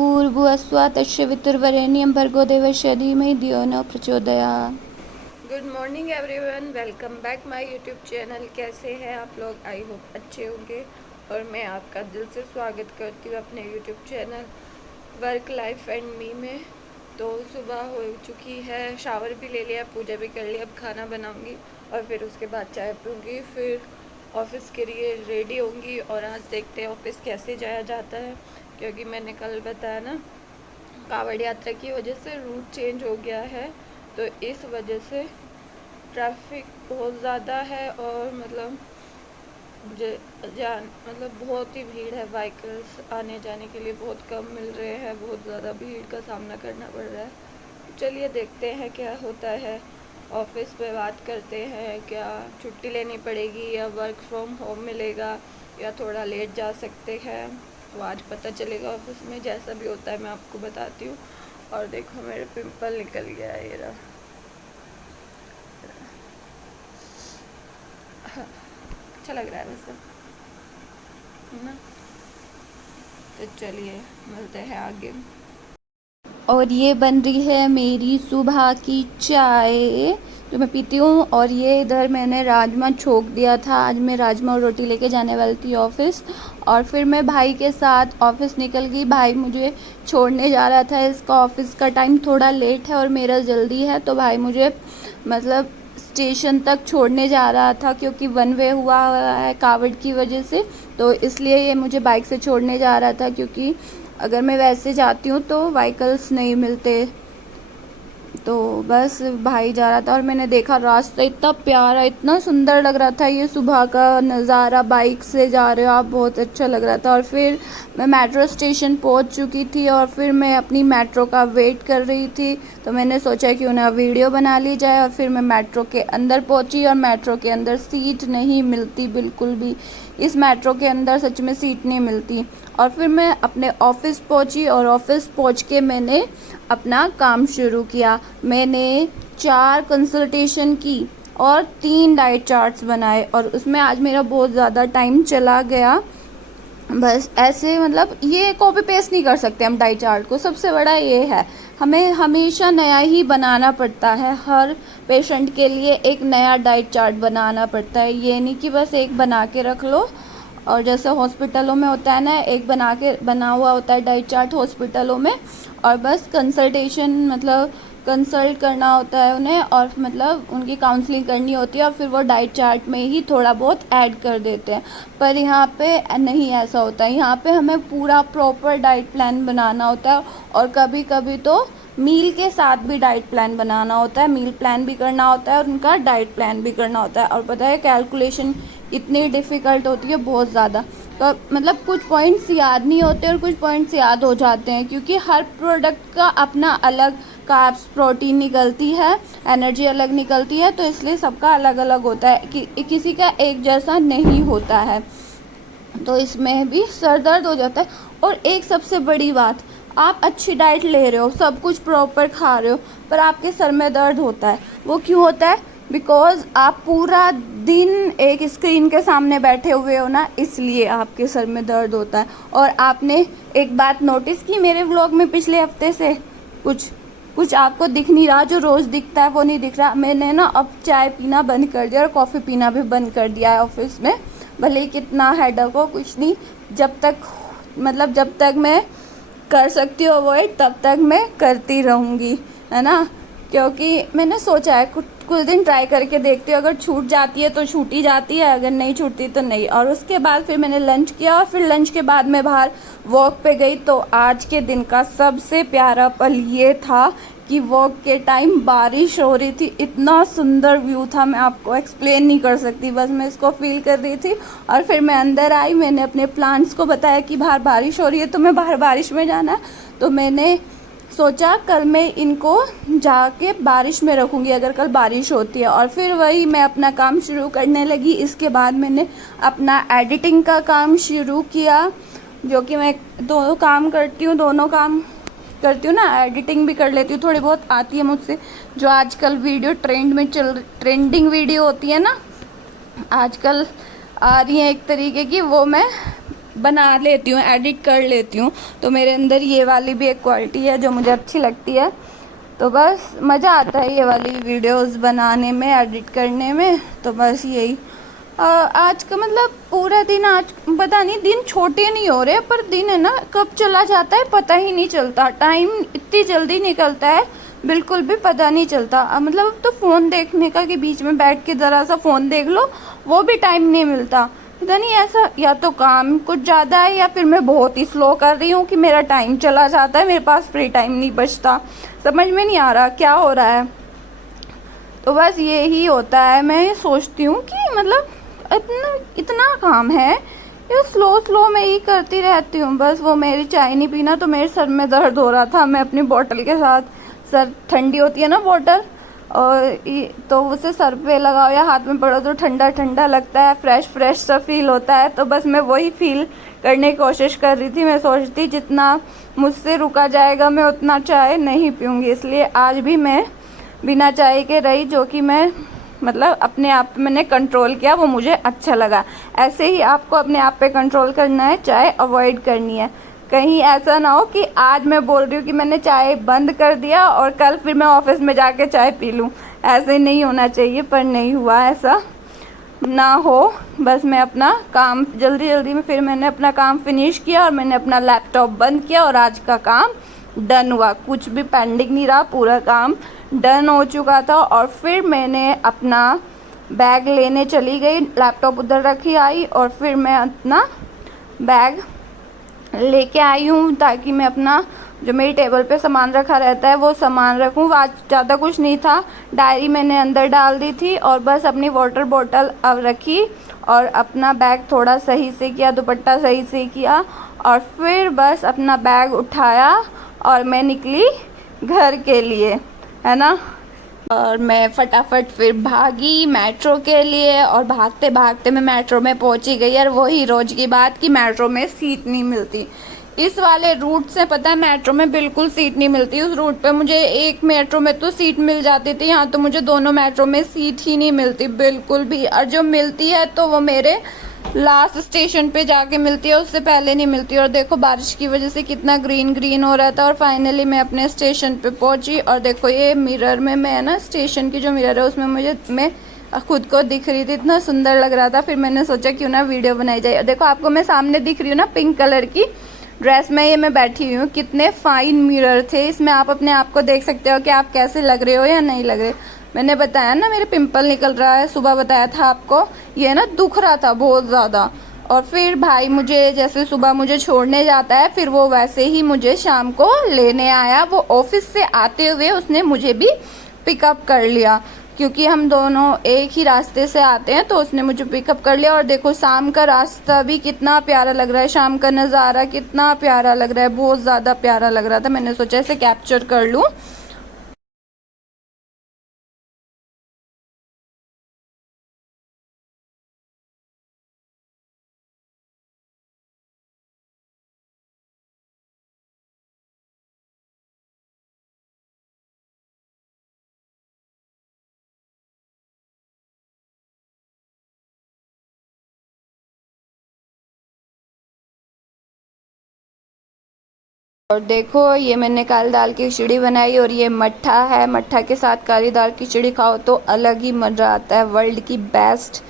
भूर्भुवस्सुः तस्य वितुर्वरेण्यं भर्गो देवस्य धीमहि धियो न प्रचोदयात्। Good morning everyone, welcome back my YouTube channel. कैसे हैं आप लोग? आई होप अच्छे होंगे और मैं आपका दिल से स्वागत करती हूँ अपने YouTube channel work life and me में। तो सुबह हो चुकी है, शावर भी ले लिया, पूजा भी कर लिया। अब खाना बनाऊंगी और फिर उसके बाद चाय पीऊँगी, फिर ऑफिस के लिए रेडी होंगी। और आज देखते हैं ऑफिस कैसे जाया जाता है, क्योंकि मैंने कल बताया ना, कावड़ यात्रा की वजह से रूट चेंज हो गया है। तो इस वजह से ट्रैफिक बहुत ज़्यादा है और मतलब बहुत ही भीड़ है। व्हीकल्स आने जाने के लिए बहुत कम मिल रहे हैं, बहुत ज़्यादा भीड़ का सामना करना पड़ रहा है। चलिए देखते हैं क्या होता है। ऑफिस पे बात करते हैं, क्या छुट्टी लेनी पड़ेगी या वर्क फ्रॉम होम मिलेगा या थोड़ा लेट जा सकते हैं। तो आज पता चलेगा ऑफिस में, जैसा भी होता है मैं आपको बताती हूँ। और देखो मेरे पिंपल निकल गया है, ये रहा। अच्छा लग रहा है वैसे, है ना? तो चलिए मिलते हैं आगे। और ये बन रही है मेरी सुबह की चाय जो मैं पीती हूँ। और ये इधर मैंने राजमा छोक दिया था। आज मैं राजमा और रोटी लेके जाने वाली थी ऑफिस, और फिर मैं भाई के साथ ऑफिस निकल गई। भाई मुझे छोड़ने जा रहा था, इसका ऑफिस का टाइम थोड़ा लेट है और मेरा जल्दी है, तो भाई मुझे मतलब स्टेशन तक छोड़ने जा रहा था, क्योंकि वन वे हुआ है कावड़ की वजह से। तो इसलिए ये मुझे बाइक से छोड़ने जा रहा था, क्योंकि अगर मैं वैसे जाती हूँ तो व्हीकल्स नहीं मिलते। तो बस भाई जा रहा था और मैंने देखा रास्ता इतना प्यारा, इतना सुंदर लग रहा था। ये सुबह का नज़ारा, बाइक से जा रहे हो आप, बहुत अच्छा लग रहा था। और फिर मैं मेट्रो स्टेशन पहुंच चुकी थी और फिर मैं अपनी मेट्रो का वेट कर रही थी। तो मैंने सोचा क्यों ना वीडियो बना ली जाए। और फिर मैं मेट्रो के अंदर पहुंची और मेट्रो के अंदर सीट नहीं मिलती बिल्कुल भी। इस मेट्रो के अंदर सच में सीट नहीं मिलती। और फिर मैं अपने ऑफिस पहुंची और ऑफिस पहुंच के मैंने अपना काम शुरू किया। मैंने 4 कंसल्टेशन की और 3 डाइट चार्ट्स बनाए, और उसमें आज मेरा बहुत ज़्यादा टाइम चला गया। बस ऐसे मतलब ये कॉपी पेस्ट नहीं कर सकते हम डाइट चार्ट को। सबसे बड़ा ये है, हमें हमेशा नया ही बनाना पड़ता है। हर पेशेंट के लिए एक नया डाइट चार्ट बनाना पड़ता है। ये नहीं कि बस एक बना के रख लो। और जैसे हॉस्पिटलों में होता है ना, एक बना हुआ होता है डाइट चार्ट हॉस्पिटलों में, और बस कंसल्टेशन मतलब कंसल्ट करना होता है उन्हें, और मतलब उनकी काउंसलिंग करनी होती है, और फिर वो डाइट चार्ट में ही थोड़ा बहुत ऐड कर देते हैं। पर यहाँ पे नहीं ऐसा होता है। यहाँ पे हमें पूरा प्रॉपर डाइट प्लान बनाना होता है, और कभी कभी तो मील के साथ भी डाइट प्लान बनाना होता है। मील प्लान भी करना होता है और उनका डाइट प्लान भी करना होता है। और पता है कैलकुलेशन इतनी डिफ़िकल्ट होती है, बहुत ज़्यादा। तो मतलब कुछ पॉइंट्स याद नहीं होते और कुछ पॉइंट्स याद हो जाते हैं, क्योंकि हर प्रोडक्ट का अपना अलग कार्ब्स, प्रोटीन निकलती है, एनर्जी अलग निकलती है, तो इसलिए सबका अलग अलग होता है कि किसी का एक जैसा नहीं होता है। तो इसमें भी सर दर्द हो जाता है। और एक सबसे बड़ी बात, आप अच्छी डाइट ले रहे हो, सब कुछ प्रॉपर खा रहे हो, पर आपके सर में दर्द होता है। वो क्यों होता है? बिकॉज आप पूरा दिन एक स्क्रीन के सामने बैठे हुए हो ना, इसलिए आपके सर में दर्द होता है। और आपने एक बात नोटिस की मेरे व्लॉग में पिछले हफ्ते से, कुछ कुछ आपको दिख नहीं रहा, जो रोज़ दिखता है वो नहीं दिख रहा। मैंने ना अब चाय पीना बंद कर दिया और कॉफ़ी पीना भी बंद कर दिया है ऑफिस में। भले ही कितना हेडेक हो, कुछ नहीं, जब तक मैं कर सकती हूँ अवॉइड, तब तक मैं करती रहूँगी, है ना। क्योंकि मैंने सोचा है कुछ दिन ट्राई करके देखती हूँ, अगर छूट जाती है तो छूटी जाती है, अगर नहीं छूटती तो नहीं। और उसके बाद फिर मैंने लंच किया, और फिर लंच के बाद मैं बाहर वॉक पे गई। तो आज के दिन का सबसे प्यारा पल ये था कि वॉक के टाइम बारिश हो रही थी। इतना सुंदर व्यू था, मैं आपको एक्सप्लेन नहीं कर सकती, बस मैं इसको फील कर रही थी। और फिर मैं अंदर आई, मैंने अपने प्लांट्स को बताया कि बाहर बारिश हो रही है, तो मैं बाहर बारिश में जाना है। तो मैंने सोचा कल मैं इनको जाके बारिश में रखूँगी, अगर कल बारिश होती है। और फिर वही मैं अपना काम शुरू करने लगी। इसके बाद मैंने अपना एडिटिंग का काम शुरू किया, जो कि मैं दोनों काम करती हूँ ना, एडिटिंग भी कर लेती हूँ, थोड़ी बहुत आती है मुझसे। जो आजकल वीडियो ट्रेंडिंग वीडियो होती है ना, आजकल आ रही है एक तरीके की, वो मैं बना लेती हूँ, एडिट कर लेती हूँ। तो मेरे अंदर ये वाली भी एक क्वालिटी है जो मुझे अच्छी लगती है। तो बस मज़ा आता है ये वाली वीडियोस बनाने में, एडिट करने में। तो बस यही आज का मतलब पूरा दिन, आज पता नहीं दिन छोटे नहीं हो रहे, पर दिन है ना कब चला जाता है पता ही नहीं चलता। टाइम इतनी जल्दी निकलता है, बिल्कुल भी पता नहीं चलता। मतलब अब तो फ़ोन देखने का कि बीच में बैठ के ज़रा सा फ़ोन देख लो, वो भी टाइम नहीं मिलता। पता नहीं ऐसा, या तो काम कुछ ज़्यादा है या फिर मैं बहुत ही स्लो कर रही हूँ कि मेरा टाइम चला जाता है, मेरे पास फ्री टाइम नहीं बचता। समझ में नहीं आ रहा क्या हो रहा है। तो बस यही होता है। मैं ये सोचती हूँ कि मतलब इतना काम है, ये स्लो स्लो मैं ही करती रहती हूँ। बस वो मेरी चाय नहीं पीना तो मेरे सर में दर्द हो रहा था। मैं अपनी बॉटल के साथ, सर ठंडी होती है ना बॉटल, और तो उसे सर पे लगाओ या हाथ में पड़ो तो ठंडा ठंडा लगता है, फ्रेश फ्रेश सा फील होता है। तो बस मैं वही फील करने की कोशिश कर रही थी। मैं सोचती जितना मुझसे रुका जाएगा मैं उतना चाय नहीं पीऊँगी, इसलिए आज भी मैं बिना चाय के रही, जो कि मैं मतलब अपने आप पे मैंने कंट्रोल किया, वो मुझे अच्छा लगा। ऐसे ही आपको अपने आप पे कंट्रोल करना है, चाय अवॉइड करनी है। कहीं ऐसा ना हो कि आज मैं बोल रही हूँ कि मैंने चाय बंद कर दिया और कल फिर मैं ऑफिस में जाके चाय पी लूँ। ऐसे नहीं होना चाहिए, पर नहीं हुआ, ऐसा ना हो। बस मैं अपना काम जल्दी जल्दी में, फिर मैंने अपना काम फिनिश किया और मैंने अपना लैपटॉप बंद किया और आज का काम डन हुआ। कुछ भी पेंडिंग नहीं रहा, पूरा काम डन हो चुका था। और फिर मैंने अपना बैग लेने चली गई, लैपटॉप उधर रखी आई और फिर मैं अपना बैग लेके आई हूँ ताकि मैं अपना जो मेरी टेबल पे सामान रखा रहता है वो सामान रखूँ। आज ज़्यादा कुछ नहीं था, डायरी मैंने अंदर डाल दी थी और बस अपनी वाटर बॉटल अब रखी और अपना बैग थोड़ा सही से किया, दुपट्टा सही से किया और फिर बस अपना बैग उठाया और मैं निकली घर के लिए, है ना। और मैं फटाफट फिर भागी मेट्रो के लिए और भागते भागते मैं मेट्रो में पहुंची गई। और वही रोज की बात कि मेट्रो में सीट नहीं मिलती। इस वाले रूट से पता है मेट्रो में बिल्कुल सीट नहीं मिलती। उस रूट पे मुझे एक मेट्रो में तो सीट मिल जाती थी, यहाँ तो मुझे दोनों मेट्रो में सीट ही नहीं मिलती बिल्कुल भी। और जो मिलती है तो वो मेरे लास्ट स्टेशन पे जाके मिलती है, उससे पहले नहीं मिलती। और देखो बारिश की वजह से कितना ग्रीन ग्रीन हो रहा था। और फाइनली मैं अपने स्टेशन पे पहुंची और देखो ये मिरर में मैं ना, स्टेशन की जो मिरर है उसमें मैं खुद को दिख रही थी, इतना सुंदर लग रहा था। फिर मैंने सोचा क्यों ना वीडियो बनाई जाए। देखो आपको मैं सामने दिख रही हूँ ना, पिंक कलर की ड्रेस में ये मैं बैठी हुई हूँ। कितने फाइन मिरर थे, इसमें आप अपने आप को देख सकते हो कि आप कैसे लग रहे हो या नहीं लग रहे। मैंने बताया ना मेरे पिंपल निकल रहा है, सुबह बताया था आपको, ये ना दुख रहा था बहुत ज़्यादा। और फिर भाई मुझे जैसे सुबह मुझे छोड़ने जाता है, फिर वो वैसे ही मुझे शाम को लेने आया। वो ऑफिस से आते हुए उसने मुझे भी पिकअप कर लिया, क्योंकि हम दोनों एक ही रास्ते से आते हैं, तो उसने मुझे पिकअप कर लिया। और देखो शाम का रास्ता भी कितना प्यारा लग रहा है, शाम का नज़ारा कितना प्यारा लग रहा है, बहुत ज़्यादा प्यारा लग रहा था। मैंने सोचा इसे कैप्चर कर लूँ। और देखो ये मैंने काली दाल की खिचड़ी बनाई और ये मट्ठा है। मट्ठा के साथ काली दाल की खिचड़ी खाओ तो अलग ही मज़ा आता है, वर्ल्ड की बेस्ट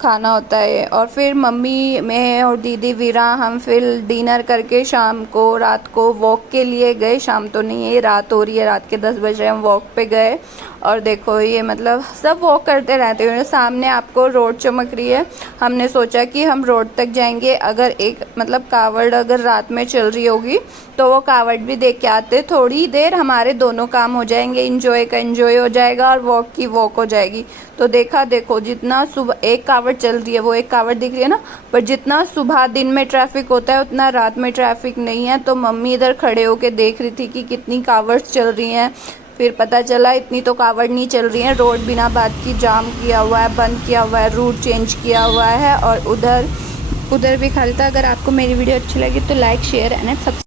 खाना होता है। और फिर मम्मी, मैं और दीदी वीरा हम फिर डिनर करके शाम को, रात को वॉक के लिए गए। शाम तो नहीं है, रात हो रही है, रात के 10 बज रहे हैं, हम वॉक पे गए। और देखो ये मतलब सब वॉक करते रहते हैं। सामने आपको रोड चमक रही है, हमने सोचा कि हम रोड तक जाएंगे। अगर एक मतलब कावड़ अगर रात में चल रही होगी तो वो कावड़ भी देख के आते, थोड़ी देर हमारे दोनों काम हो जाएंगे, इंजॉय का इंजॉय हो जाएगा और वॉक की वॉक हो जाएगी। तो देखो जितना सुबह एक कावड़ चल रही है, वो एक कावड़ दिख रही है ना, पर जितना सुबह दिन में ट्रैफिक होता है उतना रात में ट्रैफिक नहीं है। तो मम्मी इधर खड़े होके देख रही थी कि कितनी कावड़ चल रही हैं। फिर पता चला इतनी तो कावड़ नहीं चल रही है, रोड बिना बात की जाम किया हुआ है, बंद किया हुआ है, रूट चेंज किया हुआ है और उधर भी खाली था। अगर आपको मेरी वीडियो अच्छी लगी तो लाइक शेयर एंड सब्सक्राइब